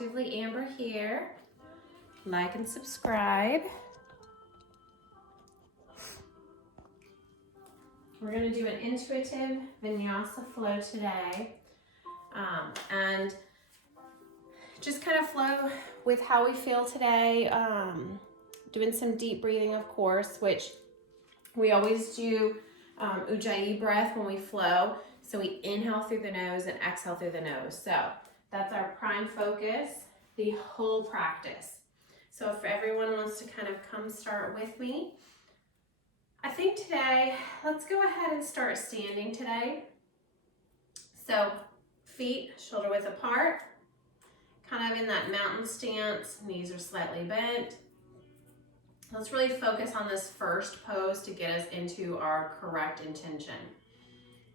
actively Amber here. Like and subscribe. We're going to do an intuitive Vinyasa flow today. And just kind of flow with how we feel today. Doing some deep breathing, of course, which we always do Ujjayi breath when we flow. So we inhale through the nose and exhale through the nose. So that's our prime focus, the whole practice. So if everyone wants to kind of come start with me, I think today, let's go ahead and start standing today. So feet shoulder width apart, kind of in that mountain stance, knees are slightly bent. Let's really focus on this first pose to get us into our correct intention.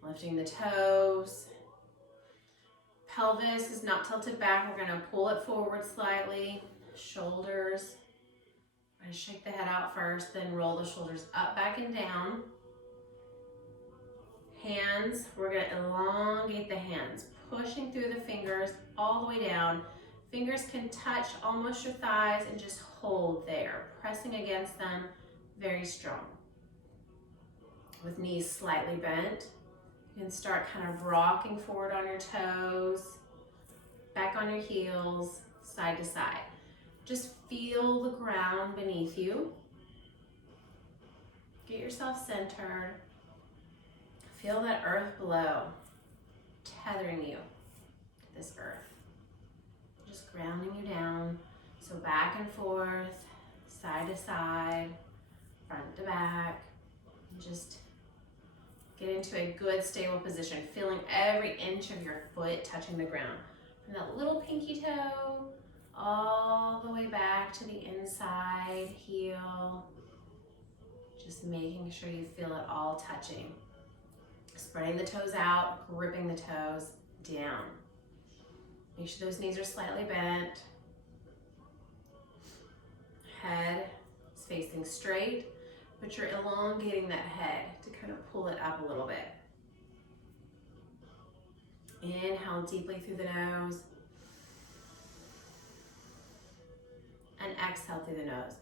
Lifting the toes. Pelvis is not tilted back. We're going to pull it forward slightly. Shoulders. I'm going to shake the head out first, then roll the shoulders up, back, and down. Hands, we're going to elongate the hands, pushing through the fingers all the way down. Fingers can touch almost your thighs and just hold there, pressing against them very strong. With knees slightly bent, you can start kind of rocking forward on your toes, back on your heels, side to side. Just feel the ground beneath you. Get yourself centered. Feel that earth below, tethering you to this earth. Just grounding you down. So back and forth, side to side, front to back. Just get into a good stable position, feeling every inch of your foot touching the ground. From that little pinky toe all the way back to the inside heel. Just making sure you feel it all touching. Spreading the toes out, gripping the toes down. Make sure those knees are slightly bent. Head is facing straight, but you're elongating that head to kind of pull it up a little bit. Inhale deeply through the nose. And exhale through the nose.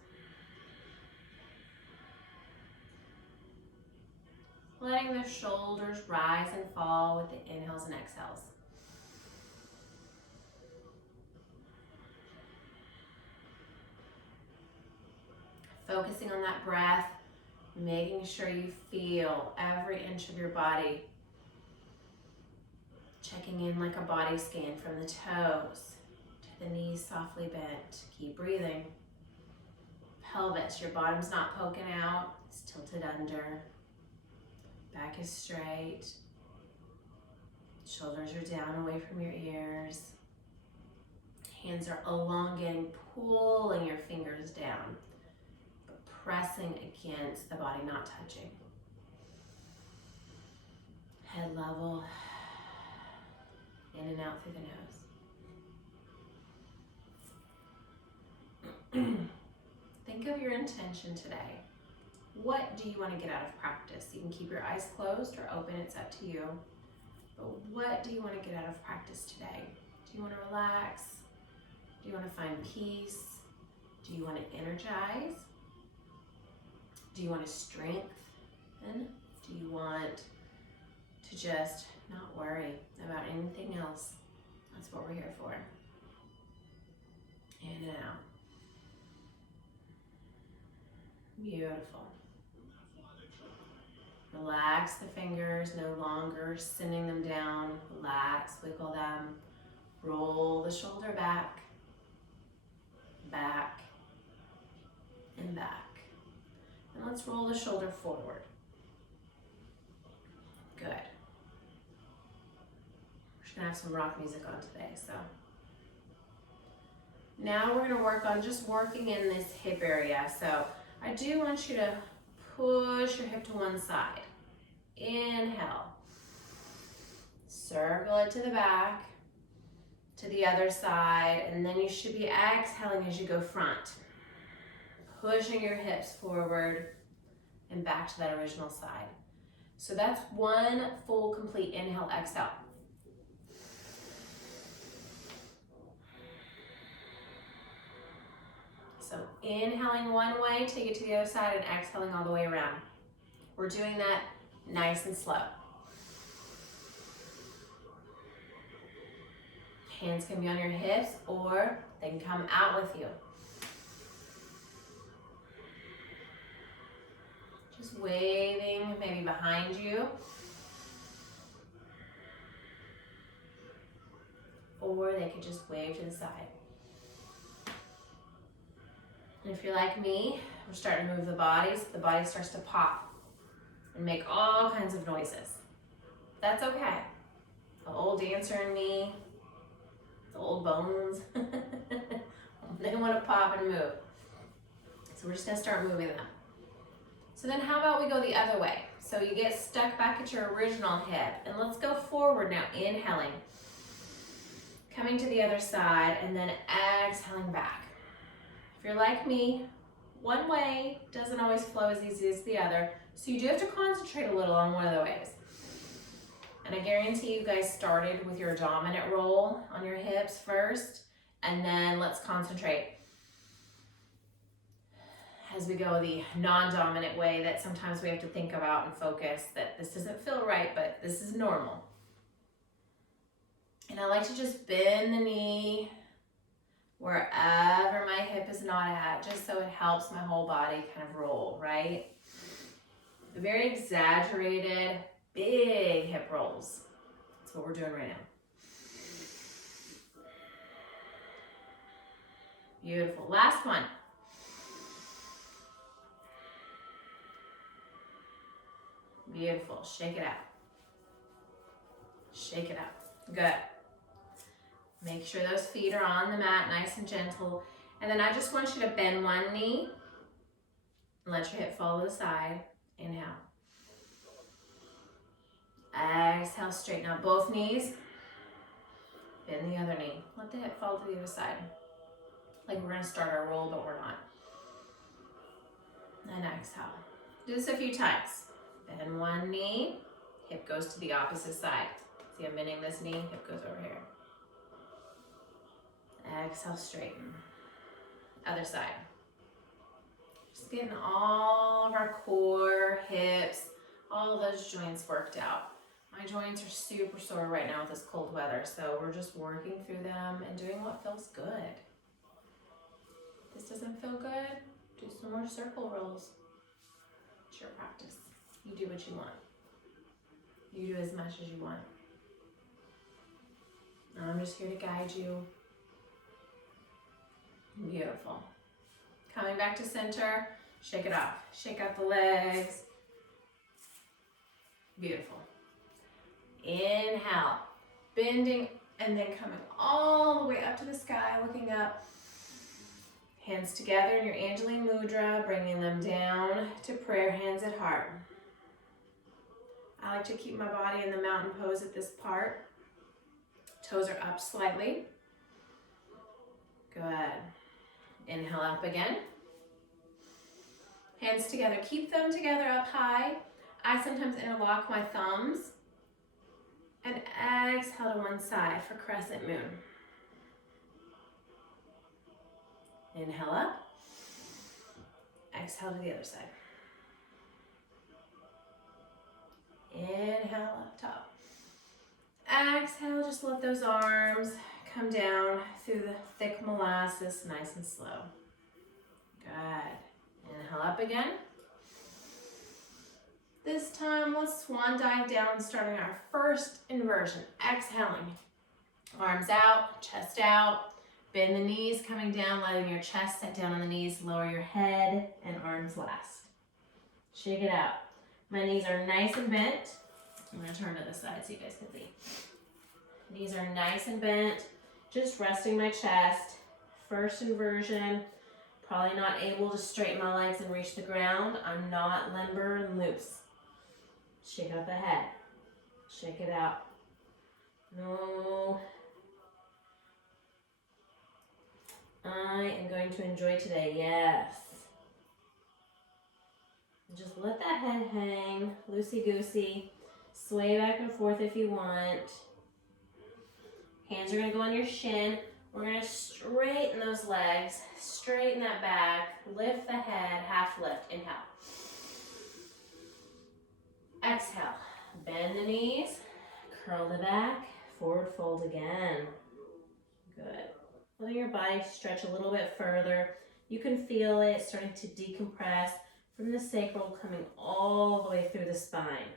Letting the shoulders rise and fall with the inhales and exhales. Focusing on that breath, making sure you feel every inch of your body. Checking in like a body scan from the toes to the knees softly bent. Keep breathing. Pelvis, your bottom's not poking out, it's tilted under. Back is straight. Shoulders are down away from your ears. Hands are elongating, pulling your fingers down, but pressing against the body, not touching. Head level, in and out through the nose. Think of your intention today. What do you want to get out of practice? You can keep your eyes closed or open, it's up to you. But what do you want to get out of practice today? Do you want to relax? Do you want to find peace? Do you want to energize? Do you want to strengthen? Do you want to just not worry about anything else? That's what we're here for. In and out. Beautiful. Relax the fingers, no longer sending them down. Relax, wiggle them. Roll the shoulder back, back, and back. And let's roll the shoulder forward. Good. We're just gonna have some rock music on today, so. Now we're gonna work on just working in this hip area. So I do want you to push your hip to one side. Inhale. Circle it to the back, to the other side, and then you should be exhaling as you go front. Pushing your hips forward and back to that original side. So that's one full complete inhale, exhale. So inhaling one way, take it to the other side, and exhaling all the way around. We're doing that nice and slow. Hands can be on your hips or they can come out with you. Just waving maybe behind you. Or they could just wave to the side. And if you're like me, we're starting to move the body starts to pop and make all kinds of noises. That's okay. The old dancer in me, the old bones, they want to pop and move. So we're just gonna start moving them. So then how about we go the other way? So you get stuck back at your original hip, and let's go forward now, inhaling. Coming to the other side, and then exhaling back. If you're like me, one way doesn't always flow as easy as the other, so you do have to concentrate a little on one of the ways. And I guarantee you guys started with your dominant roll on your hips first, and then let's concentrate as we go the non-dominant way that sometimes we have to think about and focus that this doesn't feel right, but this is normal. And I like to just bend the knee wherever my hip is not at, just so it helps my whole body kind of roll, right? The very exaggerated, big hip rolls. That's what we're doing right now. Beautiful. Last one. Beautiful. Shake it out. Shake it out. Good. Make sure those feet are on the mat, nice and gentle. And then I just want you to bend one knee and let your hip fall to the side. Inhale. Exhale, straighten out both knees. Bend the other knee. Let the hip fall to the other side. Like we're gonna start our roll, but we're not. And exhale. Do this a few times. Bend one knee, hip goes to the opposite side. See, I'm bending this knee, hip goes over here. Exhale, straighten. Other side. Just getting all of our core, hips, all of those joints worked out. My joints are super sore right now with this cold weather, so we're just working through them and doing what feels good. If this doesn't feel good, do some more circle rolls. It's your practice. You do what you want. You do as much as you want. I'm just here to guide you. Beautiful. Coming back to center, shake it off. Shake out the legs. Beautiful. Inhale, bending, and then coming all the way up to the sky, looking up. Hands together in your Anjali Mudra, bringing them down to prayer hands at heart. I like to keep my body in the mountain pose at this part. Toes are up slightly. Good. Inhale up again. Hands together. Keep them together up high. I sometimes interlock my thumbs. And exhale to one side for crescent moon. Inhale up. Exhale to the other side. Inhale up top. Exhale, just let those arms come down through the thick molasses, nice and slow. Good. Inhale up again. This time, let's swan dive down, starting our first inversion. Exhaling. Arms out, chest out. Bend the knees, coming down, letting your chest sit down on the knees. Lower your head and arms last. Shake it out. My knees are nice and bent. I'm going to turn to the side so you guys can see. Knees are nice and bent. Just resting my chest. First inversion. Probably not able to straighten my legs and reach the ground. I'm not limber and loose. Shake out the head. Shake it out. No. I am going to enjoy today. Yes. Just let that head hang. Loosey-goosey. Sway back and forth if you want. Hands are going to go on your shin. We're gonna straighten those legs, straighten that back, lift the head, half lift, inhale. Exhale, bend the knees, curl the back, forward fold again. Good. Letting your body stretch a little bit further. You can feel it starting to decompress from the sacral coming all the way through the spine.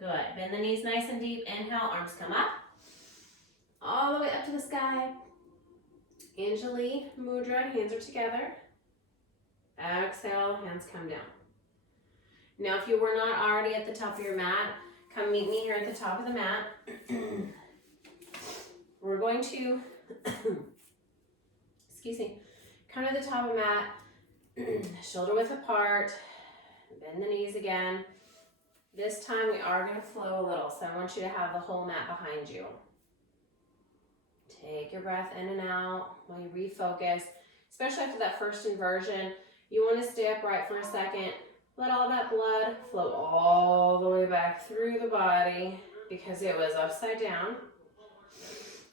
Good. Bend the knees nice and deep. Inhale, arms come up. All the way up to the sky. Anjali Mudra, hands are together. Exhale, hands come down. Now, if you were not already at the top of your mat, come meet me here at the top of the mat. We're going to, excuse me, come to the top of the mat, shoulder width apart, bend the knees again. This time we are going to flow a little, so I want you to have the whole mat behind you. Take your breath in and out while you refocus, especially after that first inversion. You want to stay upright for a second. Let all that blood flow all the way back through the body because it was upside down.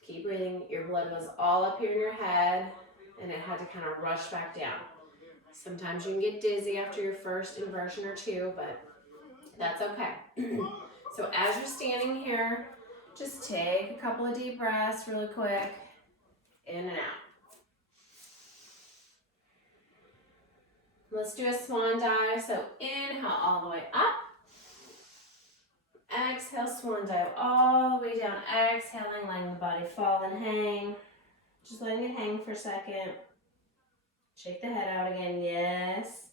Keep breathing. Your blood was all up here in your head and it had to kind of rush back down. Sometimes you can get dizzy after your first inversion or two, but that's okay. So as you're standing here, just take a couple of deep breaths really quick, in and out. Let's do a swan dive. So inhale all the way up. Exhale, swan dive all the way down. Exhaling, letting the body fall and hang. Just letting it hang for a second. Shake the head out again. Yes,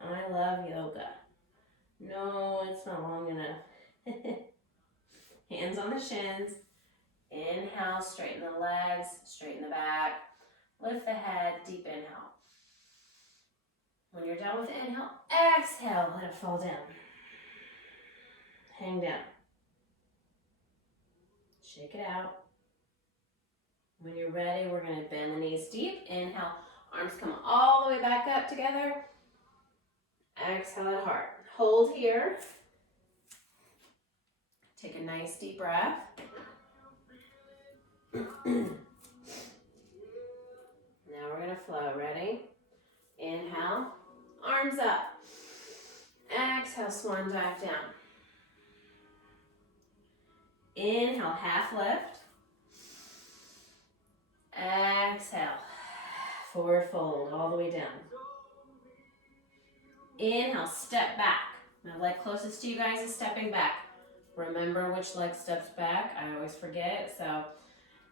I love yoga. No, it's not long enough. Hands on the shins. Inhale, straighten the legs, straighten the back. Lift the head, deep inhale. When you're done with the inhale, exhale, let it fall down. Hang down. Shake it out. When you're ready, we're going to bend the knees deep. Inhale, arms come all the way back up together. Exhale it hard. Hold here. Take a nice deep breath. Now we're going to flow. Ready? Inhale, arms up. Exhale, swan dive down. Inhale, half lift. Exhale, forward fold all the way down. Inhale, step back. My leg closest to you guys is stepping back. Remember which leg steps back. I always forget. So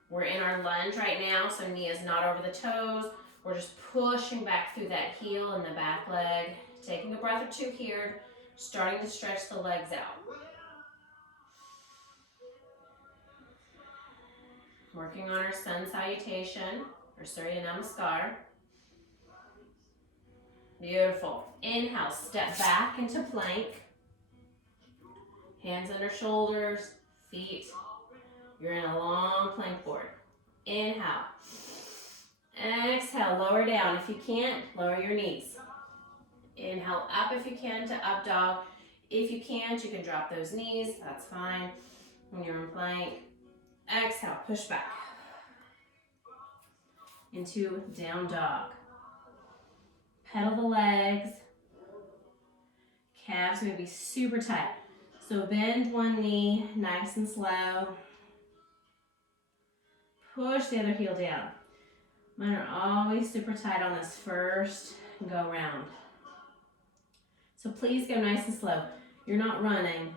we're in our lunge right now, so knee is not over the toes. We're just pushing back through that heel and the back leg. Taking a breath or two here, starting to stretch the legs out. Working on our sun salutation, or Surya Namaskar. Beautiful. Inhale, step back into plank. Hands under shoulders, feet. You're in a long plank board. Inhale. Exhale, lower down. If you can't, lower your knees. Inhale up if you can to up dog. If you can't, you can drop those knees. That's fine when you're in plank. Exhale, push back into down dog. Pedal the legs. Calves may be super tight. So bend one knee, nice and slow. Push the other heel down. Mine are always super tight on this first go round. So please go nice and slow. You're not running.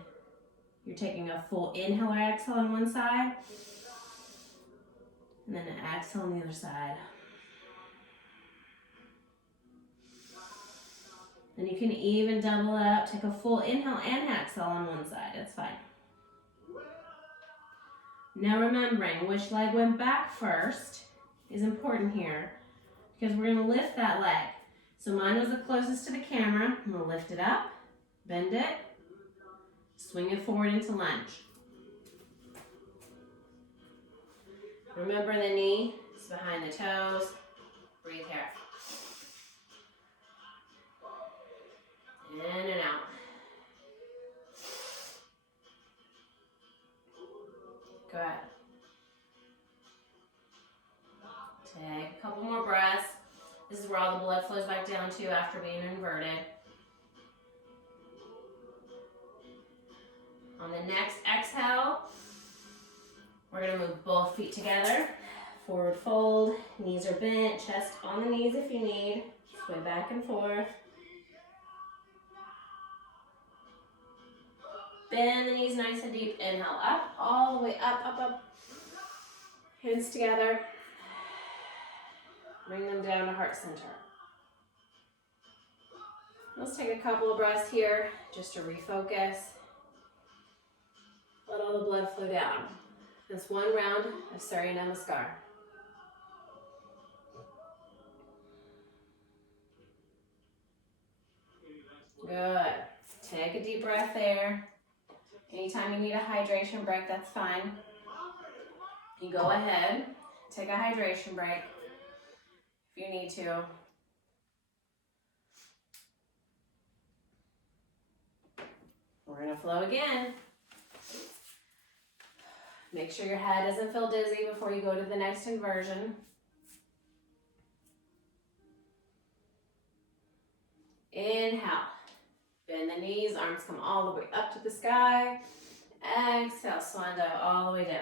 You're taking a full inhale or exhale on one side, and then an exhale on the other side. And you can even double it up. Take a full inhale and exhale on one side. It's fine. Now remembering which leg went back first is important here because we're going to lift that leg. So mine was the closest to the camera. I'm going to lift it up, bend it, swing it forward into lunge. Remember the knee is behind the toes. Breathe here. In and out. Good. is where all the blood flows back down to after being inverted. On the next exhale, we're gonna move both feet together. Forward fold, knees are bent, chest on the knees if you need. Sway back and forth. Bend the knees nice and deep. Inhale up, all the way up, up, up. Hands together. Bring them down to heart center. Let's take a couple of breaths here just to refocus. Let all the blood flow down. That's one round of Surya Namaskar. Good. Take a deep breath there. Anytime you need a hydration break, that's fine. You go ahead, take a hydration break if you need to. We're gonna flow again. Make sure your head doesn't feel dizzy before you go to the next inversion. Inhale. Bend the knees, arms come all the way up to the sky. Exhale, swan dive all the way down.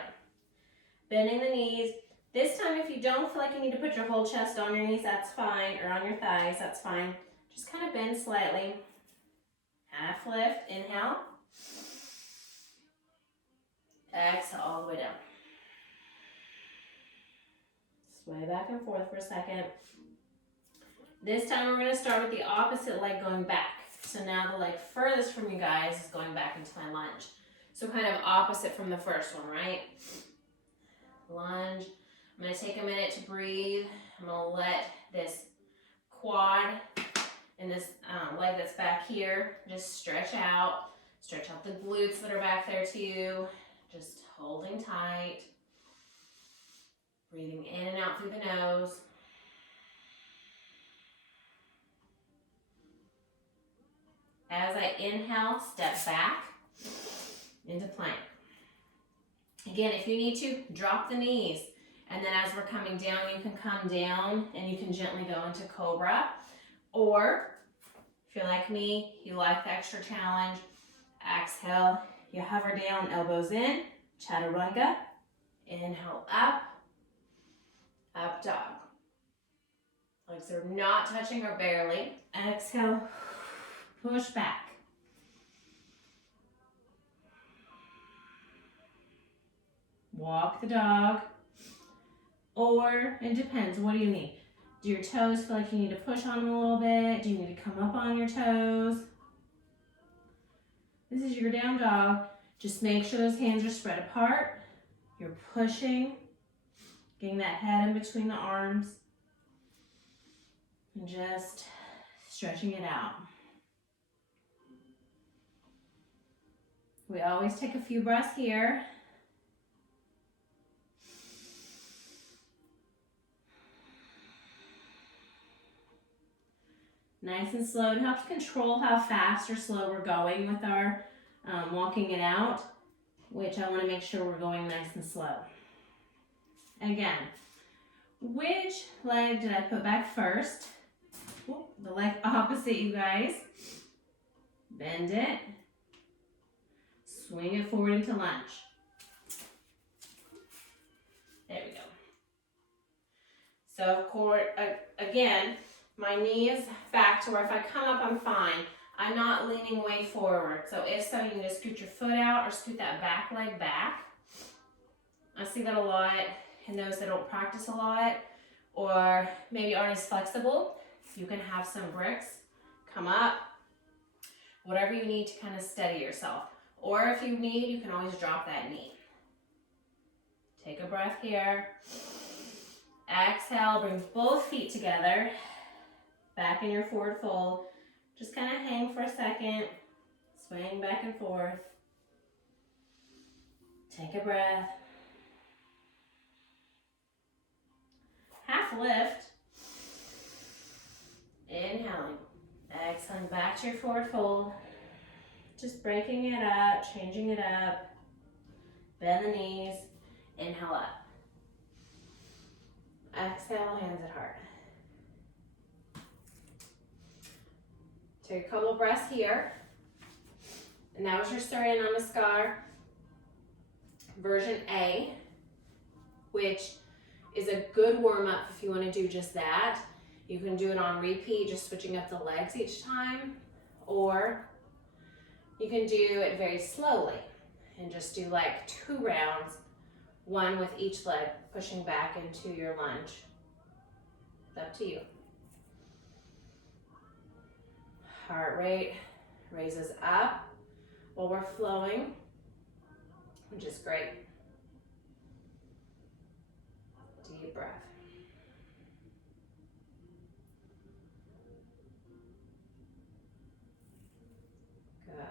Bending the knees. This time, if you don't feel like you need to put your whole chest on your knees, that's fine, or on your thighs, that's fine. Just kind of bend slightly. Half lift, inhale. Exhale all the way down. Sway back and forth for a second. This time we're going to start with the opposite leg going back. So now the leg furthest from you guys is going back into my lunge. So kind of opposite from the first one, right? Lunge. I'm going to take a minute to breathe. I'm going to let this quad and this leg that's back here just stretch out. Stretch out the glutes that are back there too. Just holding tight. Breathing in and out through the nose. As I inhale, step back into plank. Again, if you need to, drop the knees. And then as we're coming down, you can come down and you can gently go into cobra. Or, if you're like me, you like the extra challenge, exhale, you hover down, elbows in, chaturanga. Inhale up, up dog. Legs are not touching or barely. Exhale, push back. Walk the dog. Or, it depends, what do you need? Do your toes feel like you need to push on them a little bit? Do you need to come up on your toes? This is your down dog. Just make sure those hands are spread apart. You're pushing, getting that head in between the arms, and just stretching it out. We always take a few breaths here. Nice and slow. It helps control how fast or slow we're going with our walking it out, which I want to make sure we're going nice and slow. Again, which leg did I put back first? The leg opposite, you guys. Bend it. Swing it forward into lunge. There we go. So, of course, again, my knee is back to where if I come up, I'm fine. I'm not leaning way forward. So if so, you can just scoot your foot out or scoot that back leg back. I see that a lot in those that don't practice a lot or maybe aren't as flexible. You can have some bricks, come up, whatever you need to kind of steady yourself. Or if you need, you can always drop that knee. Take a breath here. Exhale, bring both feet together. Back in your forward fold. Just kind of hang for a second, swaying back and forth. Take a breath. Half lift. Inhaling. Exhaling back to your forward fold. Just breaking it up, changing it up. Bend the knees. Inhale up. Exhale, hands at heart. Take a couple breaths here. And that was your Surya Namaskar version A, which is a good warm-up if you want to do just that. You can do it on repeat, just switching up the legs each time, or you can do it very slowly and just do like 2 rounds, 1 with each leg, pushing back into your lunge. It's up to you. Heart rate raises up while we're flowing, which is great. Deep breath. Good. I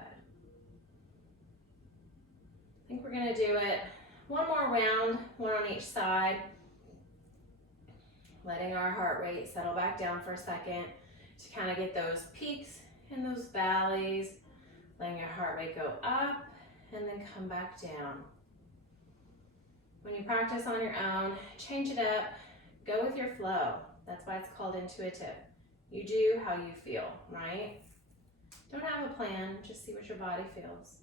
think we're going to do it one more round, 1 on each side. Letting our heart rate settle back down for a second to kind of get those peaks and those valleys. Letting your heart rate go up and then come back down. When you practice on your own, change it up, go with your flow. That's why it's called intuitive. You do how you feel, right? Don't have a plan, just see what your body feels.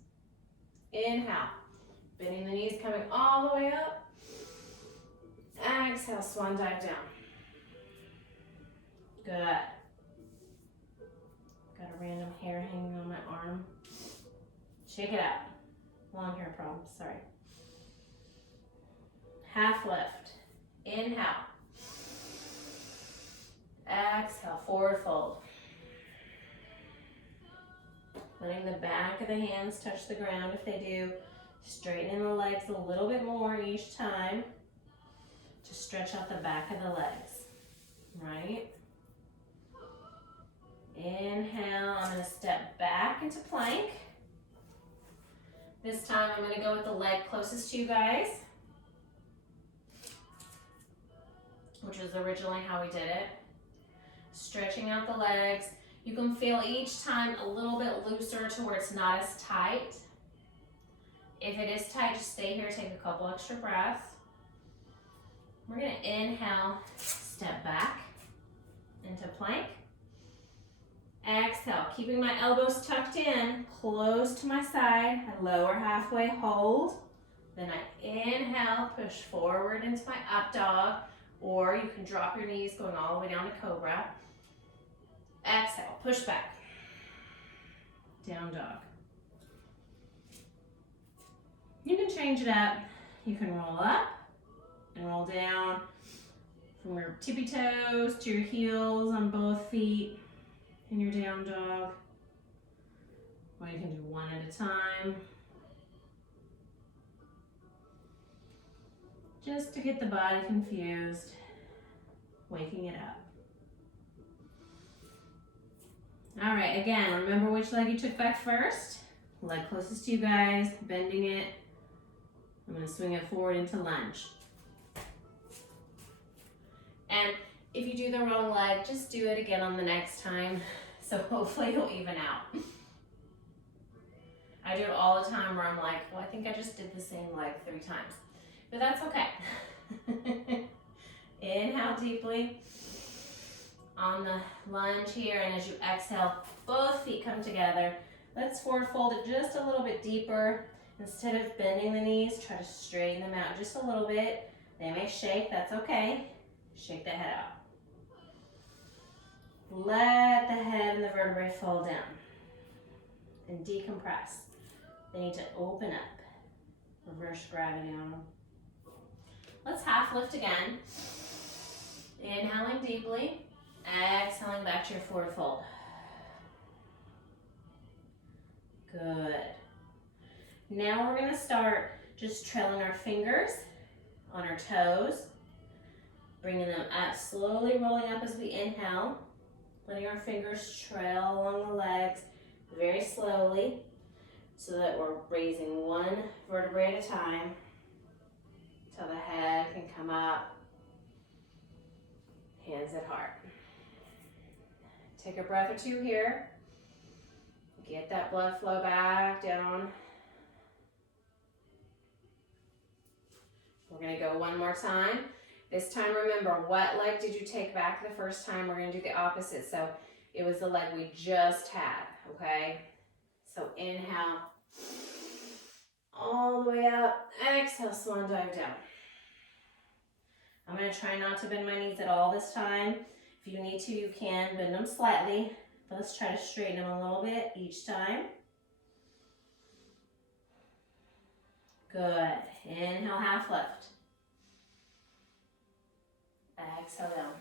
Inhale, bending the knees, coming all the way up. Exhale, swan dive down. Good. Got a random hair hanging on my arm. Shake it out. Long hair problem, sorry. Half lift. Inhale. Exhale, forward fold. Letting the back of the hands touch the ground if they do. Straightening the legs a little bit more each time to stretch out the back of the legs, right? Inhale, I'm going to step back into plank. This time I'm going to go with the leg closest to you guys, which was originally how we did it. Stretching out the legs. You can feel each time a little bit looser to where it's not as tight. If it is tight, just stay here, take a couple extra breaths. We're going to inhale, step back into plank. Exhale, keeping my elbows tucked in, close to my side. I lower halfway, hold. Then I inhale, push forward into my up dog, or you can drop your knees going all the way down to cobra. Exhale, push back. Down dog. You can change it up. You can roll up and roll down from your tippy toes to your heels on both feet in your down dog. Or you can do one at a time. Just to get the body confused, waking it up. All right, again, remember which leg you took back first. Leg closest to you guys, bending it. I'm going to swing it forward into lunge. And if you do the wrong leg, just do it again on the next time. So hopefully it'll even out. I do it all the time where I'm like, well, I think I just did the same leg 3 times. But that's okay. Inhale deeply on the lunge here, and as you exhale, both feet come together. Let's forward fold it just a little bit deeper. Instead of bending the knees, try to straighten them out just a little bit. They may shake, that's okay. Shake the head out. Let the head and the vertebrae fall down and decompress. They need to open up. Reverse gravity on them. Let's half lift again. Inhaling deeply. Exhaling back to your forward fold. Good. Now we're going to start just trailing our fingers on our toes. Bringing them up, slowly rolling up as we inhale. Letting our fingers trail along the legs very slowly so that we're raising one vertebrae at a time till the head can come up. Hands at heart. Take a breath or 2 here. Get that blood flow back down. We're going to go one more time. This time, remember, what leg did you take back the first time? We're going to do the opposite. So It was the leg we just had, okay? So inhale, all the way up. Exhale, swan dive down. I'm gonna try not to bend my knees at all this time. If you need to, you can bend them slightly, but let's try to straighten them a little bit each time. Good. Inhale, half lift. Exhale down.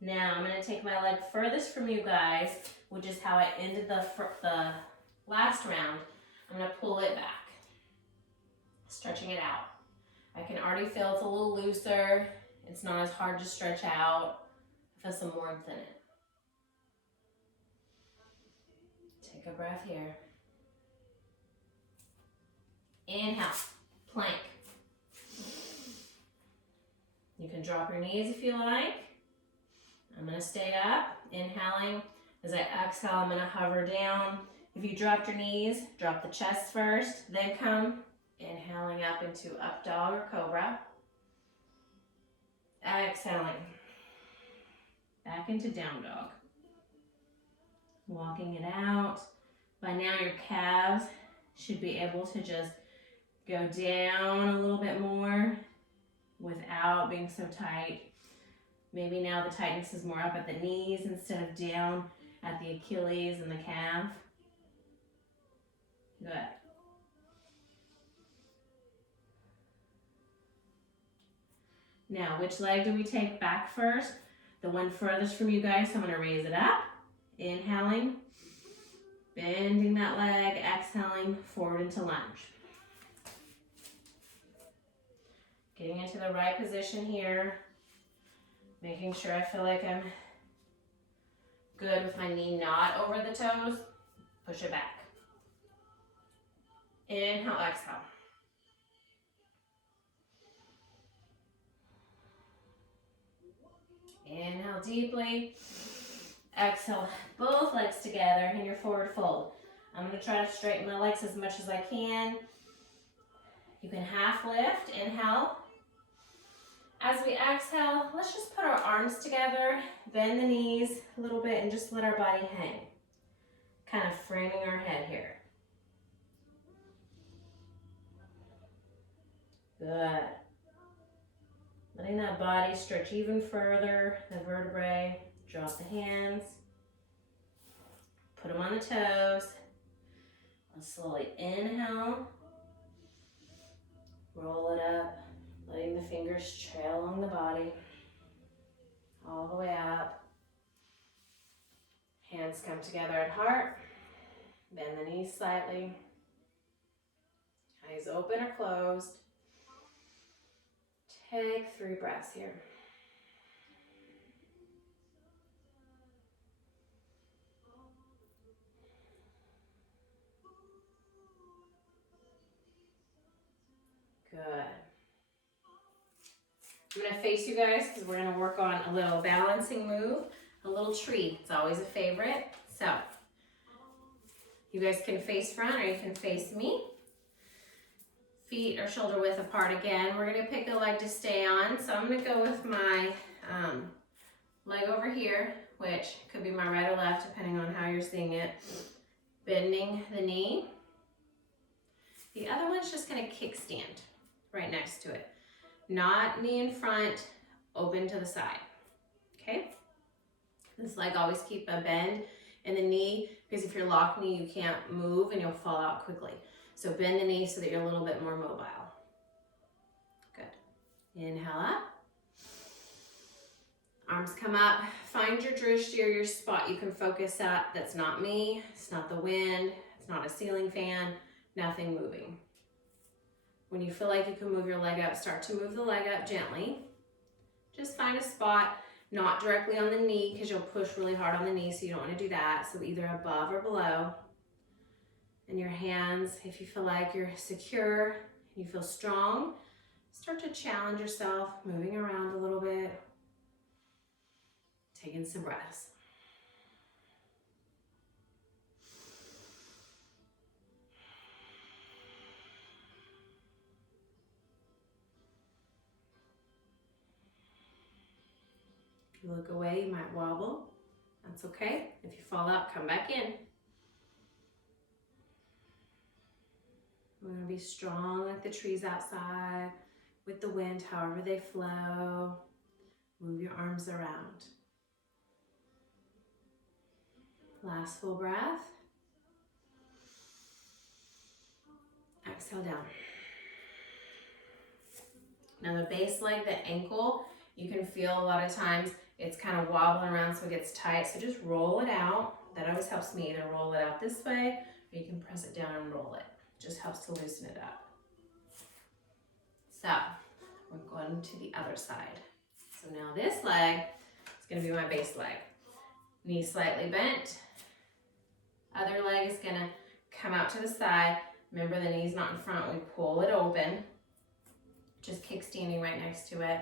Now I'm going to take my leg furthest from you guys, which is how I ended the last round. I'm going to pull it back, stretching it out. I can already feel it's a little looser. It's not as hard to stretch out. I feel some warmth in it. Take a breath here. Inhale, plank. You can drop your knees if you like. I'm going to stay up, inhaling. As I exhale, I'm going to hover down. If you dropped your knees, drop the chest first, then come inhaling up into up dog or cobra. Exhaling, back into down dog. Walking it out. By now your calves should be able to just go down a little bit more without being so tight. Maybe now the tightness is more up at the knees instead of down at the Achilles and the calf. Good. Now, which leg do we take back first? The one furthest from you guys, so I'm going to raise it up. Inhaling, bending that leg, exhaling, forward into lunge. Getting into the right position here. Making sure I feel like I'm good with my knee not over the toes. Push it back. Inhale, exhale. Inhale deeply. Exhale, both legs together in your forward fold. I'm going to try to straighten my legs as much as I can. You can half lift. Inhale. As we exhale, let's just put our arms together, bend the knees a little bit, and just let our body hang. Kind of framing our head here. Good. Letting that body stretch even further, the vertebrae. Drop the hands. Put them on the toes. Let's slowly inhale. Roll it up. Letting the fingers trail along the body, all the way up. Hands come together at heart. Bend the knees slightly. Eyes open or closed. Take 3 breaths here. Good. I'm going to face you guys because we're going to work on a little balancing move, a little tree. It's always a favorite. So you guys can face front or you can face me. Feet are shoulder width apart again. We're going to pick a leg to stay on. So I'm going to go with my leg over here, which could be my right or left depending on how you're seeing it. Bending the knee. The other one's just going to kickstand right next to it. Not knee in front, open to the side, okay? This leg, always keep a bend in the knee because if you're locked knee, you can't move and you'll fall out quickly. So bend the knee so that you're a little bit more mobile. Good. Inhale up. Arms come up. Find your drishti or your spot you can focus at. That's not me, it's not the wind, it's not a ceiling fan, nothing moving. When you feel like you can move your leg up, start to move the leg up gently. Just find a spot, not directly on the knee because you'll push really hard on the knee, so you don't want to do that. So either above or below. And your hands, if you feel like you're secure, you feel strong, start to challenge yourself, moving around a little bit. Taking some breaths. If you look away, you might wobble. That's okay. If you fall out, come back in. We're going to be strong like the trees outside with the wind, however they flow. Move your arms around. Last full breath. Exhale down. Now the base leg, the ankle, you can feel a lot of times it's kind of wobbling around so it gets tight. So just roll it out. That always helps me. Either roll it out this way or you can press it down and roll it. Just helps to loosen it up. So we're going to the other side. So now this leg is going to be my base leg. Knee slightly bent. Other leg is going to come out to the side. Remember, the knee's not in front. We pull it open. Just kickstanding right next to it.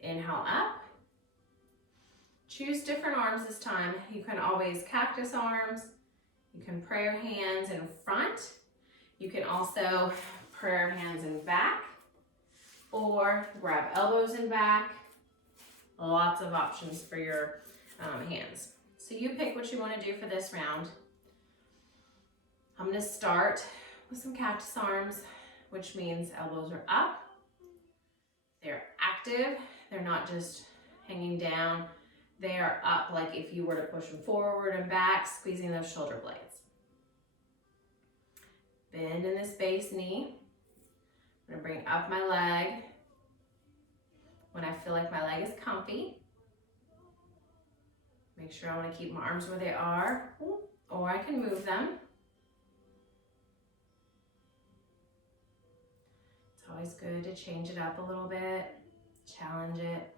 Inhale up. Choose different arms this time. You can always cactus arms. You can prayer hands in front. You can also prayer hands in back. Or grab elbows in back. Lots of options for your hands. So you pick what you want to do for this round. I'm going to start with some cactus arms, which means elbows are up. They're active. They're not just hanging down. They are up like if you were to push them forward and back, squeezing those shoulder blades. Bend in this base knee. I'm going to bring up my leg when I feel like my leg is comfy. Make sure I want to keep my arms where they are, or I can move them. It's always good to change it up a little bit, challenge it.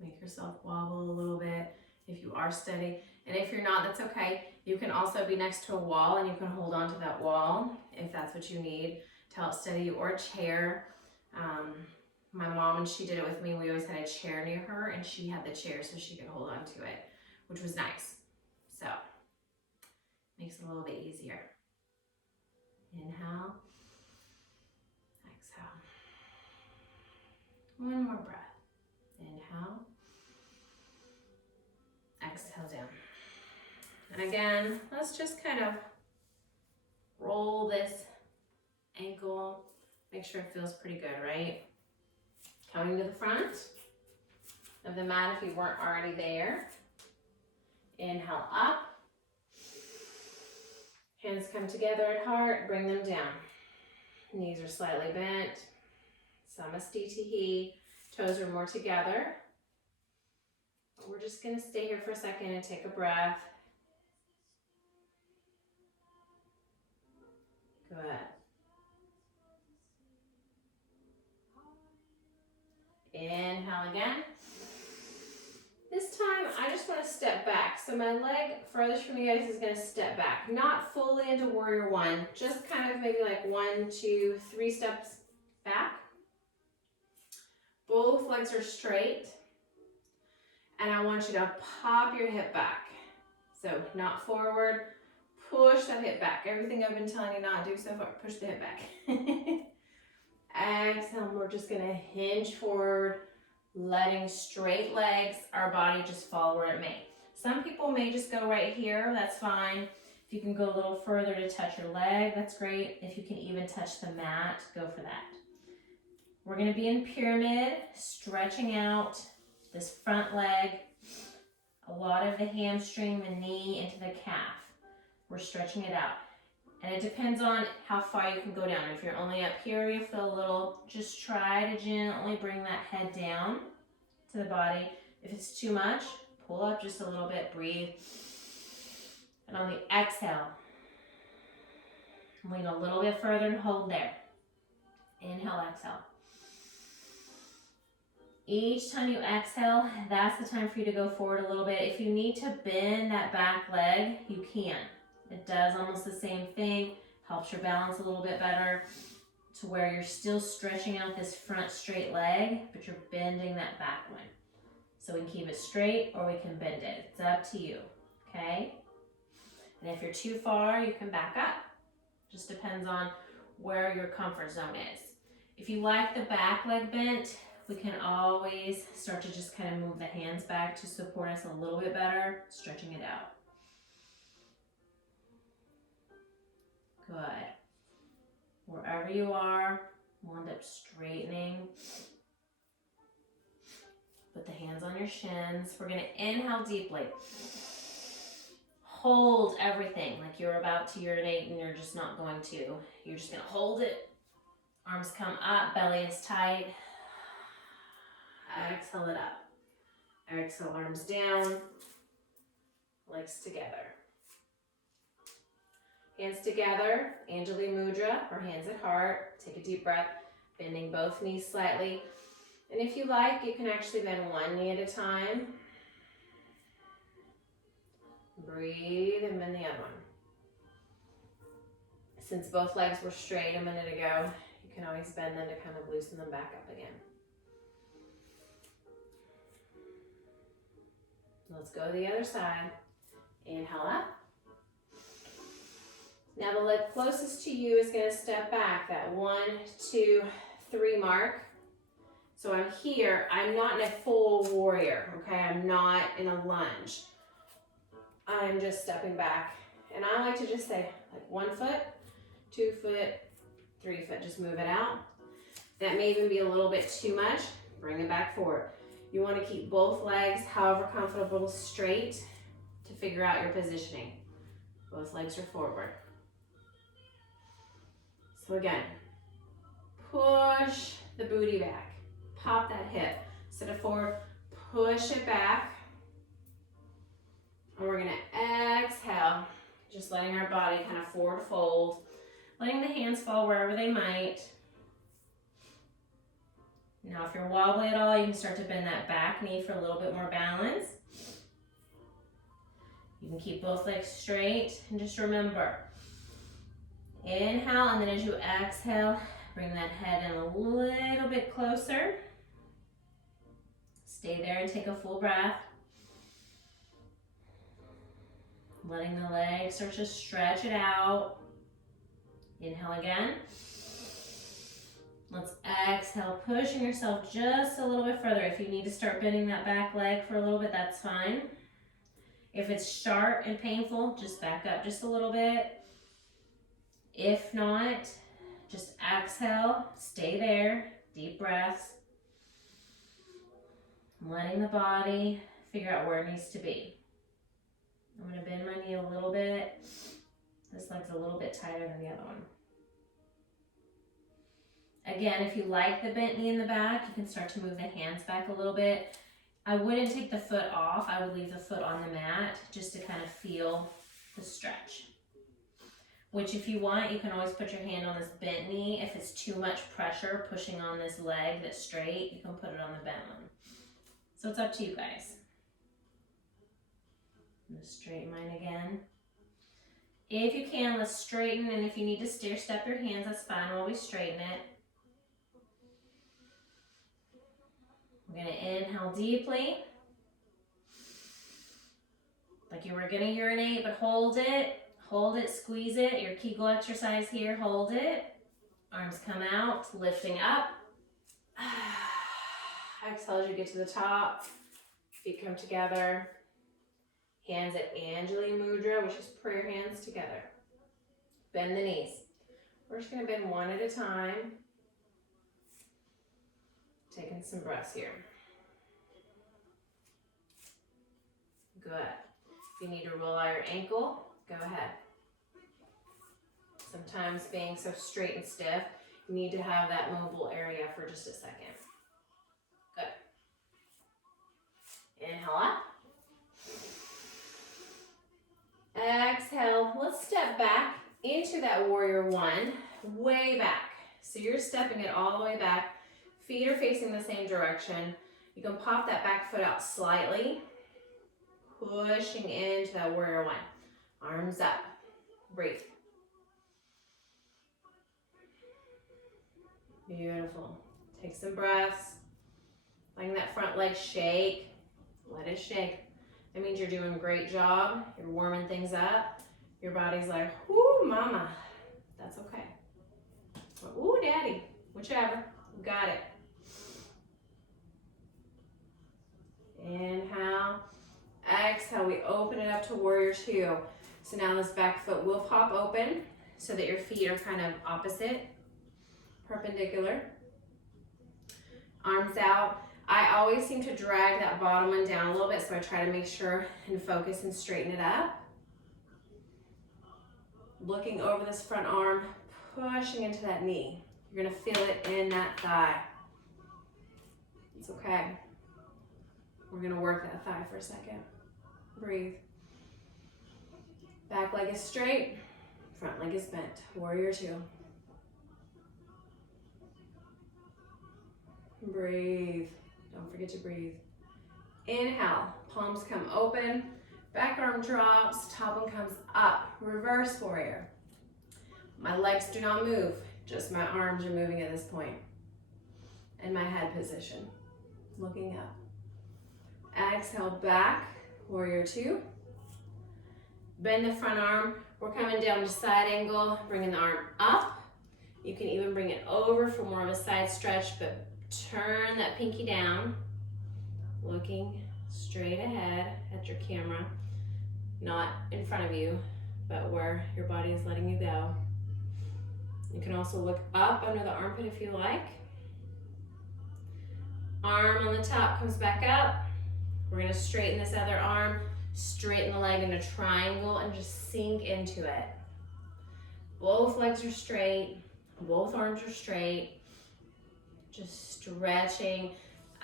Make yourself wobble a little bit if you are steady. And if you're not, that's okay. You can also be next to a wall and you can hold on to that wall if that's what you need to help steady you, or a chair. My mom, when she did it with me, we always had a chair near her and she had the chair so she could hold on to it, which was nice. So, makes it a little bit easier. Inhale, exhale. One more breath. Inhale, exhale down. And again, let's just kind of roll this ankle. Make sure it feels pretty good, right? Coming to the front of the mat if you weren't already there. Inhale up. Hands come together at heart, bring them down. Knees are slightly bent. Samastitihi. Toes are more together. We're just going to stay here for a second and take a breath. Good. Inhale again. This time, I just want to step back. So my leg furthest from you guys is going to step back. Not fully into warrior one. Just kind of maybe like 1, 2, 3 steps back. Both legs are straight. And I want you to pop your hip back. So not forward. Push that hip back. Everything I've been telling you not to do so far. Push the hip back. Exhale. We're just going to hinge forward. Letting straight legs, our body just fall where it may. Some people may just go right here, that's fine. If you can go a little further to touch your leg, that's great. If you can even touch the mat, go for that. We're gonna be in pyramid, stretching out this front leg, a lot of the hamstring, the knee, into the calf. We're stretching it out. And it depends on how far you can go down. If you're only up here, you feel a little, just try to gently bring that head down to the body. If it's too much, pull up just a little bit, breathe. And on the exhale, lean a little bit further and hold there. Inhale, exhale. Each time you exhale, that's the time for you to go forward a little bit. If you need to bend that back leg, you can. It does almost the same thing, helps your balance a little bit better to where you're still stretching out this front straight leg, but you're bending that back one. So we can keep it straight or we can bend it. It's up to you, okay? And if you're too far, you can back up. Just depends on where your comfort zone is. If you like the back leg bent, we can always start to just kind of move the hands back to support us a little bit better, stretching it out. Good. Wherever you are, we'll end up straightening. Put the hands on your shins. We're gonna inhale deeply. Hold everything like you're about to urinate and you're just not going to. You're just gonna hold it. Arms come up, belly is tight. Exhale it up. Exhale, arms down, legs together. Hands together, Anjali Mudra, or hands at heart. Take a deep breath, bending both knees slightly. And if you like, you can actually bend one knee at a time. Breathe and bend the other one. Since both legs were straight a minute ago, you can always bend them to kind of loosen them back up again. Let's go to the other side. Inhale up. Now the leg closest to you is going to step back, that 1, 2, 3 mark. So I'm here, I'm not in a full warrior, okay? I'm not in a lunge. I'm just stepping back. And I like to just say like 1 foot, 2 foot, 3 foot, just move it out. That may even be a little bit too much, bring it back forward. You want to keep both legs, however comfortable, straight to figure out your positioning. Both legs are forward. So again, push the booty back. Pop that hip. Set it forward, push it back. And we're gonna exhale, just letting our body kind of forward fold, letting the hands fall wherever they might. Now if you're wobbly at all, you can start to bend that back knee for a little bit more balance. You can keep both legs straight, and just remember, inhale, and then as you exhale, bring that head in a little bit closer. Stay there and take a full breath. Letting the legs start to stretch it out. Inhale again. Let's exhale, pushing yourself just a little bit further. If you need to start bending that back leg for a little bit, that's fine. If it's sharp and painful, just back up just a little bit. If not, just exhale, stay there, deep breaths. Letting the body figure out where it needs to be. I'm going to bend my knee a little bit. This leg's a little bit tighter than the other one. Again, if you like the bent knee in the back, you can start to move the hands back a little bit. I wouldn't take the foot off. I would leave the foot on the mat just to kind of feel the stretch. Which if you want, you can always put your hand on this bent knee. If it's too much pressure pushing on this leg that's straight, you can put it on the bent one. So it's up to you guys. I'm going to straighten mine again. If you can, let's straighten, and if you need to stair step your hands, that's fine while we straighten it. We're going to inhale deeply. Like you were going to urinate, but hold it. Hold it, squeeze it. Your Kegel exercise here, hold it. Arms come out, lifting up. Exhale as you get to the top. Feet come together. Hands at Anjali Mudra, which is prayer hands together. Bend the knees. We're just going to bend one at a time. Taking some breaths here. Good. If you need to roll out your ankle, go ahead. Sometimes being so straight and stiff, you need to have that mobile area for just a second. Good. Inhale up. Exhale. Let's step back into that warrior one, way back. So you're stepping it all the way back. Feet are facing the same direction. You can pop that back foot out slightly, pushing into that warrior one. Arms up. Breathe. Beautiful. Take some breaths. Letting that front leg shake. Let it shake. That means you're doing a great job. You're warming things up. Your body's like, whoo, mama. That's okay. Ooh, daddy. whichever. You got it. Inhale. Exhale, we open it up to warrior two. So now this back foot will pop open so that your feet are kind of opposite, perpendicular. Arms out. I always seem to drag that bottom one down a little bit, so I try to make sure and focus and straighten it up. Looking over this front arm, pushing into that knee. You're gonna feel it in that thigh. It's okay. We're gonna work that thigh for a second. Breathe. Back leg is straight, front leg is bent. Warrior two. Breathe. Don't forget to breathe. Inhale, palms come open, back arm drops, top one comes up. Reverse warrior. My legs do not move, just my arms are moving at this point. And my head position, looking up. Exhale, back, warrior two. Bend the front arm. We're coming down to side angle, bringing the arm up. You can even bring it over for more of a side stretch, but turn that pinky down, looking straight ahead at your camera, not in front of you, but where your body is letting you go. You can also look up under the armpit if you like. Arm on the top comes back up. We're gonna straighten this other arm, straighten the leg in a triangle, and just sink into it. Both legs are straight, both arms are straight. Just stretching.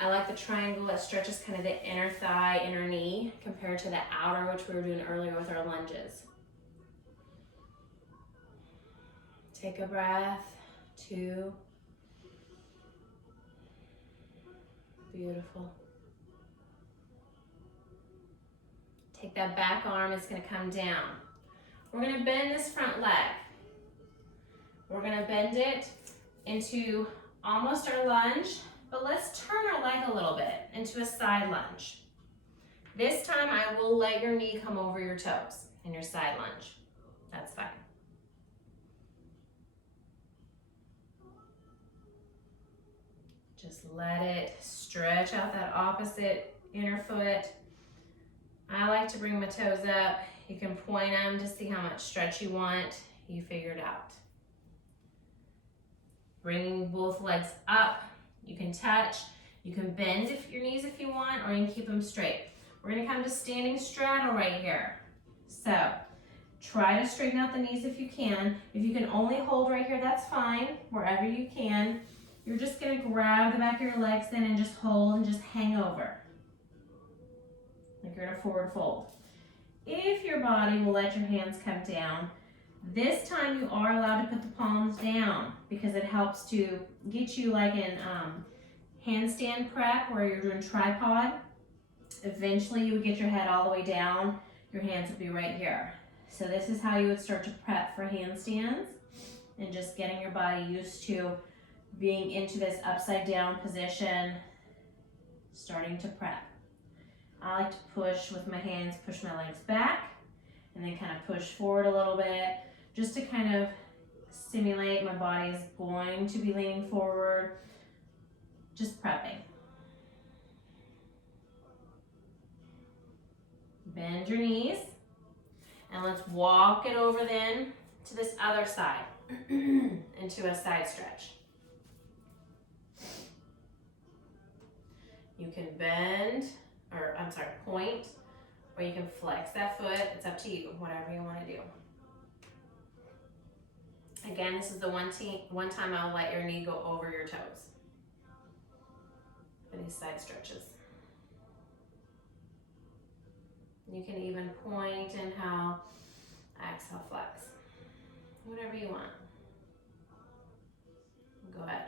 I like the triangle that stretches kind of the inner thigh, inner knee, compared to the outer, which we were doing earlier with our lunges. Take a breath, two. Beautiful. Take that back arm, it's gonna come down. We're gonna bend this front leg. We're gonna bend it into almost our lunge, but let's turn our leg a little bit into a side lunge. This time I will let your knee come over your toes in your side lunge. That's fine. Just let it stretch out that opposite inner foot. I like to bring my toes up. You can point them to see how much stretch you want. You figure it out. Bringing both legs up, you can touch, you can bend your knees if you want, or you can keep them straight. We're gonna come to standing straddle right here. So, try to straighten out the knees if you can. If you can only hold right here, that's fine, wherever you can. You're just gonna grab the back of your legs then and just hold and just hang over. Like you're in a forward fold. If your body will let your hands come down, this time you are allowed to put the palms down because it helps to get you like in handstand prep where you're doing tripod. Eventually you would get your head all the way down, your hands would be right here. So this is how you would start to prep for handstands and just getting your body used to being into this upside down position, starting to prep. I like to push with my hands, push my legs back, and then kind of push forward a little bit, just to kind of stimulate my body is going to be leaning forward, just prepping. Bend your knees, and let's walk it over then to this other side, into a side stretch. You can bend, point, or you can flex that foot. It's up to you, whatever you want to do. Again, this is the one time I'll let your knee go over your toes for these side stretches. You can even point, inhale, exhale, flex. Whatever you want. Go ahead.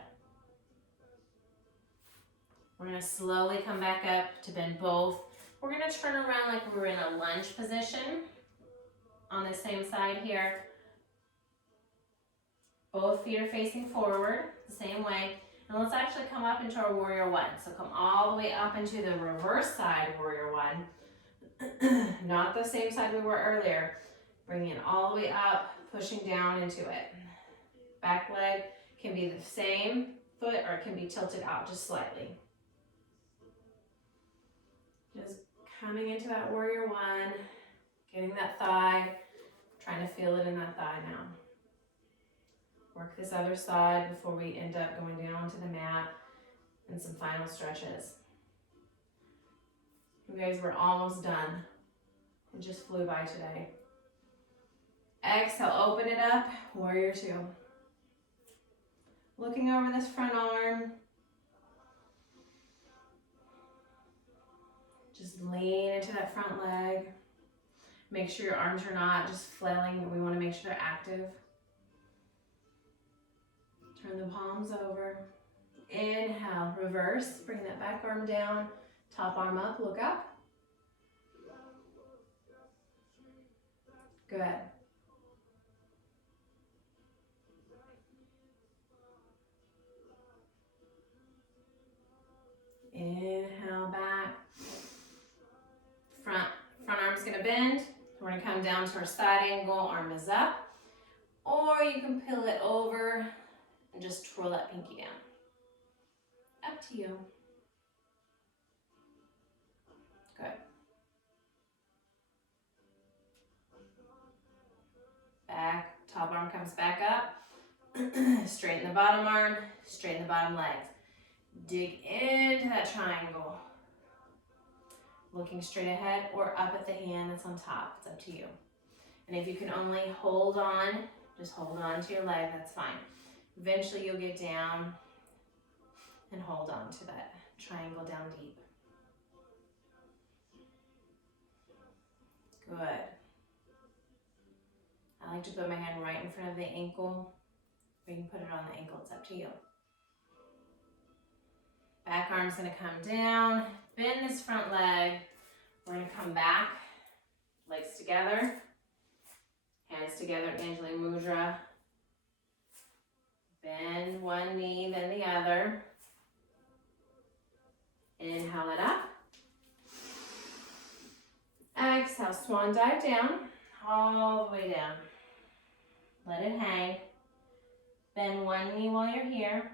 We're gonna slowly come back up to bend both. We're gonna turn around like we're in a lunge position on the same side here. Both feet are facing forward, the same way. And let's actually come up into our warrior one. So come all the way up into the reverse side warrior one. Not the same side we were earlier. Bringing it all the way up, pushing down into it. Back leg Can be the same foot or it can be tilted out just slightly. Just coming into that warrior one, getting that thigh, trying to feel it in that thigh now. Work this other side before we end up going down to the mat and some final stretches. You guys, we're almost done. It just flew by today. Exhale, open it up, warrior two. Looking over this front arm. Just lean into that front leg. Make sure your arms are not just flailing. We want to make sure they're active. Turn the palms over. Inhale, reverse. Bring that back arm down. Top arm up, look up. Good. Inhale back. Front arm's gonna bend. We're gonna come down to our side angle, arm is up. Or you can peel it over and just twirl that pinky down. Up to you. Good. Back, top arm comes back up. Straighten the bottom arm, straighten the bottom legs. Dig into that triangle. Looking straight ahead or up at the hand that's on top. It's up to you. And if you can only hold on, just hold on to your leg, that's fine. Eventually you'll get down and hold on to that triangle down deep. Good. I like to put my hand right in front of the ankle. Or you can put it on the ankle, it's up to you. Back arm's gonna come down, bend this front leg. We're gonna come back, legs together, hands together, Anjali Mudra. Bend one knee, then the other. Inhale it up. Exhale, swan dive down, all the way down. Let it hang. Bend one knee while you're here,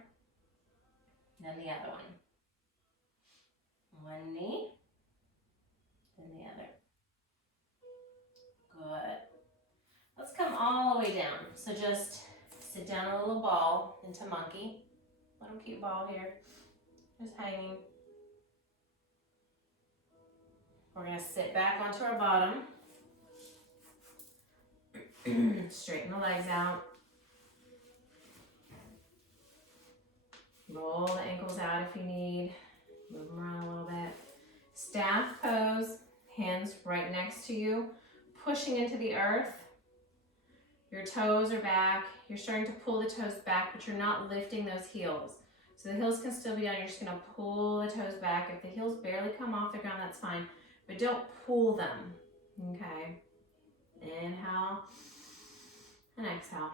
then the other one. One knee, then the other. Good. Let's come all the way down. So just sit down a little ball into monkey. Little cute ball here, just hanging. We're gonna sit back onto our bottom. Straighten the legs out. Roll the ankles out if you need. Move them around a little bit. Staff pose, hands right next to you, pushing into the earth. Your toes are back. You're starting to pull the toes back, but you're not lifting those heels. So the heels can still be down. You're just gonna pull the toes back. If the heels barely come off the ground, that's fine, but don't pull them, okay? Inhale and exhale.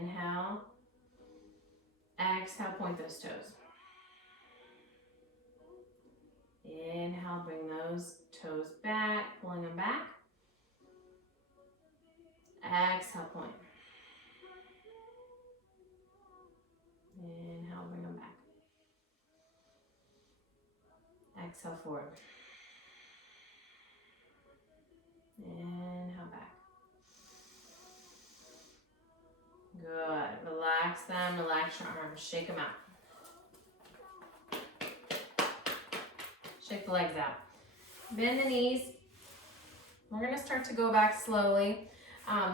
Inhale. Exhale, point those toes. Inhale, bring those toes back, pulling them back. Exhale, point. Inhale, bring them back. Exhale, forward. Inhale, back. Good. Relax them, relax your arms. Shake them out. Shake the legs out. Bend the knees. We're going to start to go back slowly.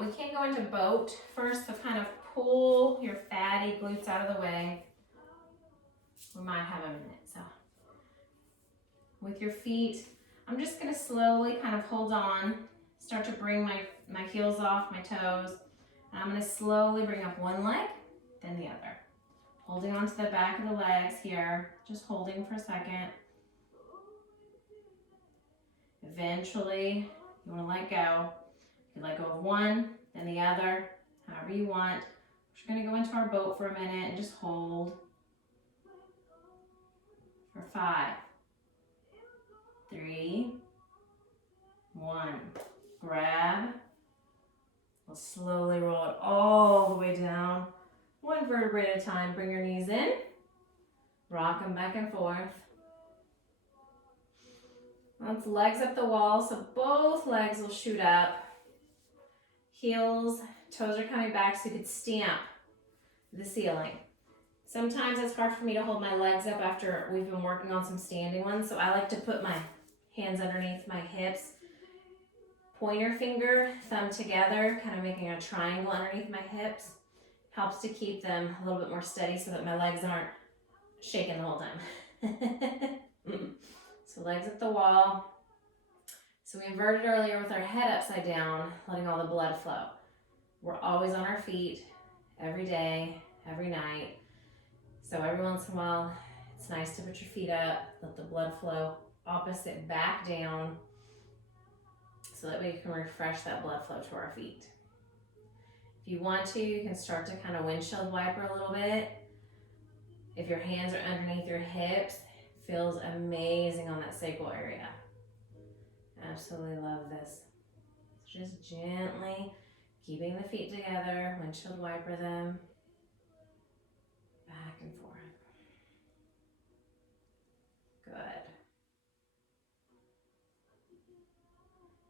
We can go into boat first, so kind of pull your fatty glutes out of the way. We might have a minute, so. With your feet, I'm just going to slowly kind of hold on, start to bring my heels off my toes. And I'm going to slowly bring up one leg, then the other. Holding onto the back of the legs here, just holding for a second. Eventually, you want to let go. You can let go of one, then the other, however you want. We're going to go into our boat for a minute and just hold for 5, 3, 1. Grab, We'll slowly roll it all the way down. One vertebrae at a time. Bring your knees in. Rock them back and forth. Let's legs up the wall, so both legs will shoot up. Heels, toes are coming back so you could stamp the ceiling. Sometimes it's hard for me to hold my legs up after we've been working on some standing ones, so I like to put my hands underneath my hips, pointer finger, thumb together, kind of making a triangle underneath my hips. Helps to keep them a little bit more steady so that my legs aren't shaking the whole time. So legs at the wall. So we inverted earlier with our head upside down, letting all the blood flow. We're always on our feet, every day, every night. So every once in a while, it's nice to put your feet up, let the blood flow opposite back down, so that we can refresh that blood flow to our feet. If you want to, you can start to kind of windshield wiper a little bit. If your hands are underneath your hips, it feels amazing on that sacral area. Absolutely love this. Just gently keeping the feet together, windshield wiper them, back and forth. Good.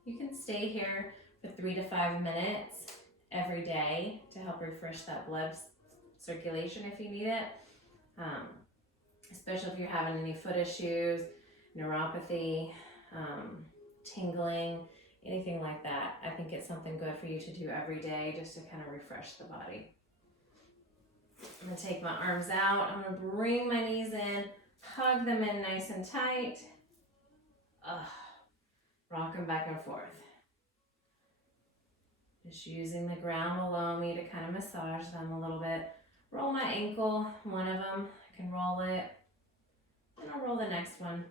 You can stay here for 3 to 5 minutes every day to help refresh that blood circulation if you need it. Especially if you're having any foot issues, neuropathy, tingling, anything like that. I think it's something good for you to do every day just to kind of refresh the body. I'm going to take my arms out. I'm going to bring my knees in, hug them in nice and tight. Rock them back and forth. Just using the ground below me to kind of massage them a little bit. Roll my ankle, one of them. I can roll it. Then I'll roll the next one.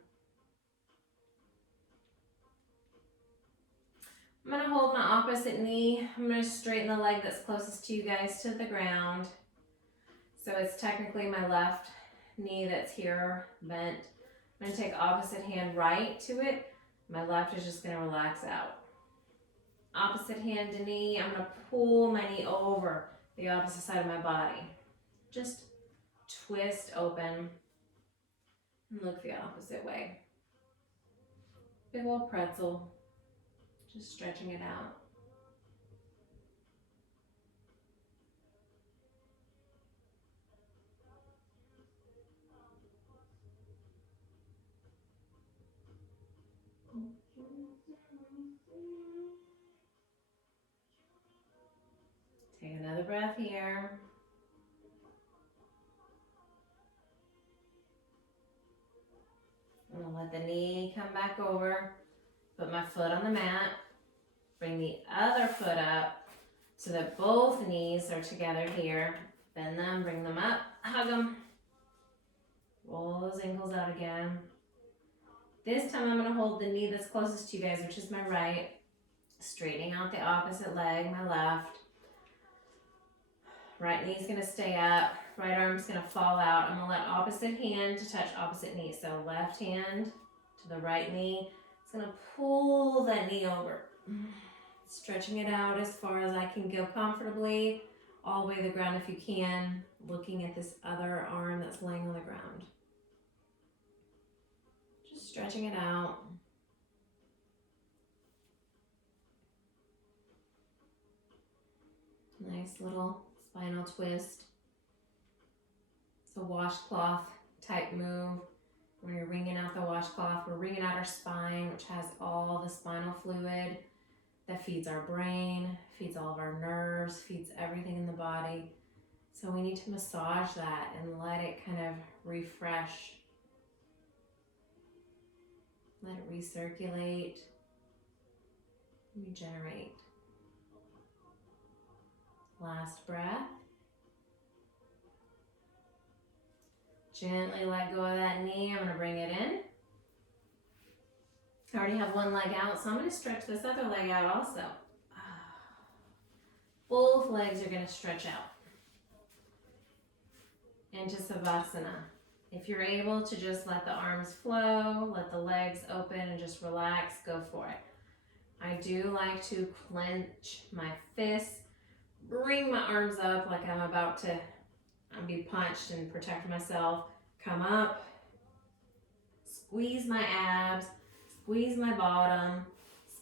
I'm going to hold my opposite knee. I'm going to straighten the leg that's closest to you guys to the ground. So it's technically my left knee that's here bent. I'm going to take opposite hand right to it. My left is just going to relax out. Opposite hand to knee. I'm going to pull my knee over the opposite side of my body. Just twist open and look the opposite way. Big old pretzel. Just stretching it out. Take another breath here. I'm going to let the knee come back over. Put my foot on the mat. Bring the other foot up so that both knees are together here. Bend them, bring them up, hug them. Roll those ankles out again. This time I'm going to hold the knee that's closest to you guys, which is my right. Straightening out the opposite leg, my left. Right knee's going to stay up. Right arm's going to fall out. I'm going to let opposite hand to touch opposite knee. So left hand to the right knee. It's going to pull that knee over. Stretching it out as far as I can go comfortably. All the way to the ground if you can. Looking at this other arm that's laying on the ground. Just stretching it out. Nice little spinal twist. It's a washcloth type move. When you're wringing out the washcloth, we're wringing out our spine, which has all the spinal fluid that feeds our brain, feeds all of our nerves, feeds everything in the body. So we need to massage that and let it kind of refresh. Let it recirculate, regenerate. Last breath. Gently let go of that knee. I'm going to bring it in. I already have one leg out, so I'm going to stretch this other leg out also. Both legs are going to stretch out into Savasana. If you're able to just let the arms flow, let the legs open and just relax, go for it. I do like to clench my fists bring my arms up like I'm about to be punched and protect myself. Come up, squeeze my abs, squeeze my bottom,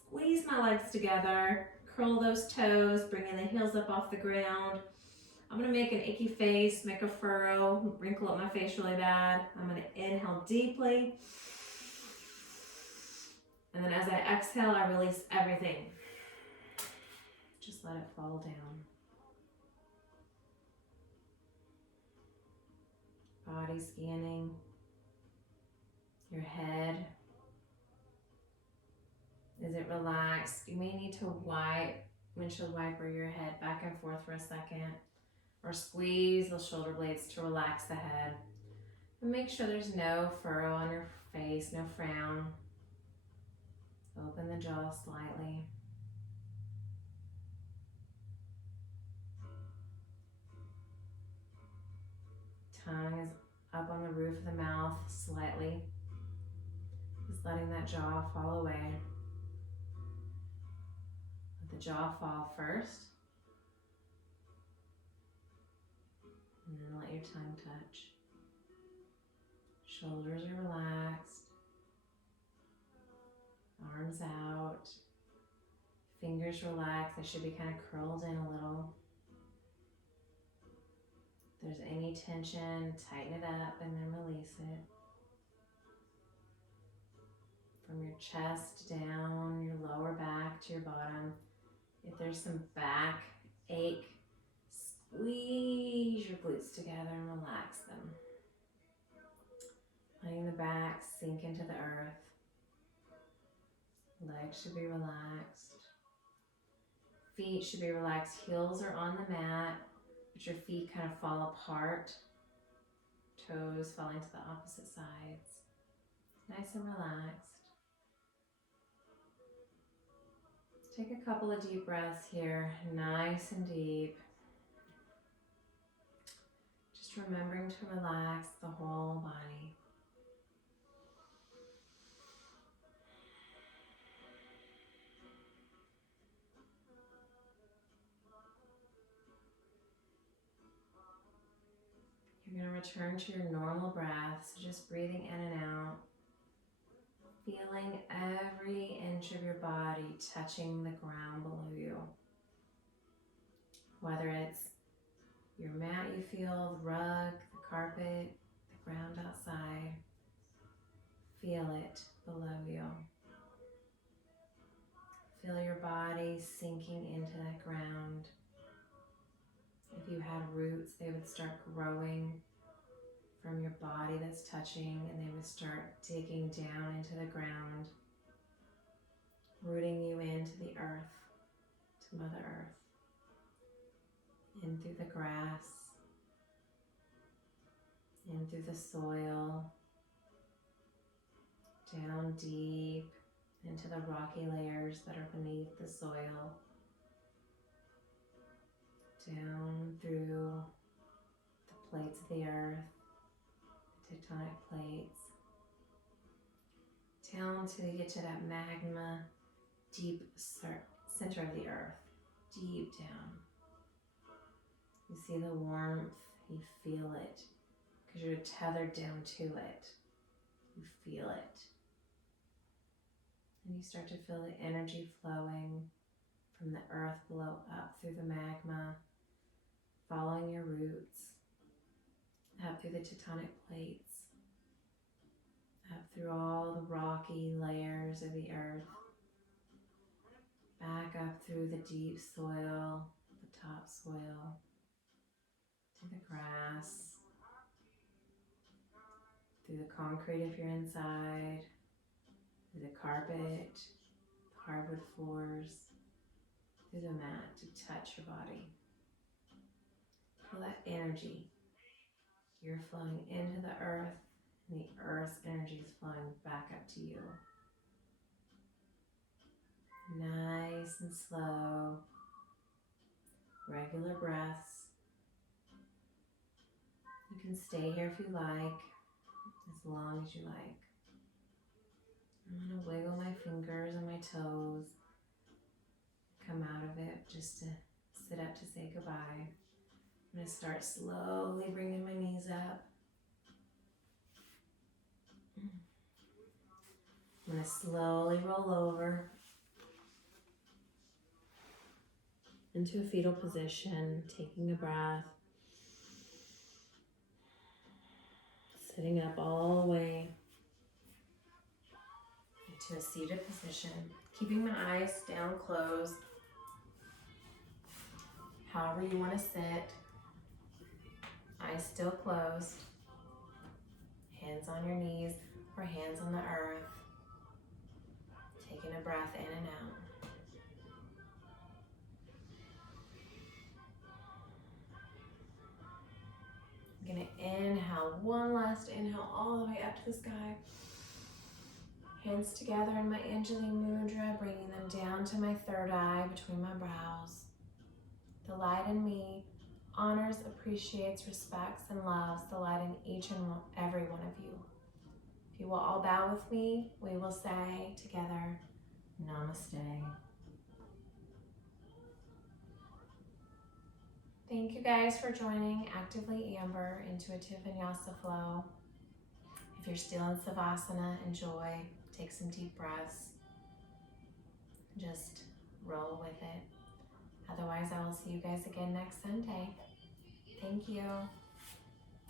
squeeze my legs together, curl those toes, bringing the heels up off the ground. I'm gonna make an icky face, make a furrow, wrinkle up my face really bad. I'm gonna inhale deeply. And then as I exhale, I release everything. Just let it fall down. Body scanning your head. Is it relaxed? You may need to windshield wiper your head back and forth for a second, or squeeze the shoulder blades to relax the head. And make sure there's no furrow on your face, no frown. Open the jaw slightly. Tongue is up on the roof of the mouth slightly. Just letting that jaw fall away. Let the jaw fall first. And then let your tongue touch. Shoulders are relaxed. Arms out. Fingers relaxed. They should be kind of curled in a little. If there's any tension, tighten it up and then release it. From your chest down, your lower back to your bottom. If there's some back ache, squeeze your glutes together and relax them. Letting the back sink into the earth. Legs should be relaxed. Feet should be relaxed. Heels are on the mat, but your feet kind of fall apart. Toes falling to the opposite sides. Nice and relaxed. Take a couple of deep breaths here, nice and deep. Just remembering to relax the whole body. You're going to return to your normal breath, so just breathing in and out. Feeling every inch of your body touching the ground below you. Whether it's your mat you feel, the rug, the carpet, the ground outside, feel it below you. Feel your body sinking into that ground. If you had roots, they would start growing from your body that's touching, and they would start digging down into the ground, rooting you into the earth, to Mother Earth, in through the grass, in through the soil, down deep into the rocky layers that are beneath the soil, down through the plates of the earth, tectonic plates, down till you get to that magma, deep center of the earth, deep down. You see the warmth, you feel it, because you're tethered down to it. You feel it. And you start to feel the energy flowing from the earth below up through the magma, following your roots, up through the tectonic plates, up through all the rocky layers of the earth, back up through the deep soil, the top soil, to the grass, through the concrete if you're inside, through the carpet, hardwood floors, through the mat to touch your body. Feel that energy. You're flowing into the earth, and the earth's energy is flowing back up to you. Nice and slow, regular breaths. You can stay here if you like, as long as you like. I'm going to wiggle my fingers and my toes, come out of it just to sit up to say goodbye. I'm going to start slowly bringing my knees up. I'm going to slowly roll over into a fetal position, taking a breath. Sitting up all the way into a seated position, keeping my eyes down closed. However you want to sit, eyes still closed, hands on your knees or hands on the earth, taking a breath in and out. I'm going to inhale, one last inhale all the way up to the sky. Hands together in my Anjali Mudra, bringing them down to my third eye between my brows. The light in me honors, appreciates, respects, and loves the light in each and every one of you. If you will all bow with me, we will say together, Namaste. Thank you guys for joining Actively Amber Intuitive Vinyasa Flow. If you're still in Savasana, enjoy. Take some deep breaths. Just roll with it. Otherwise, I will see you guys again next Sunday. Thank you.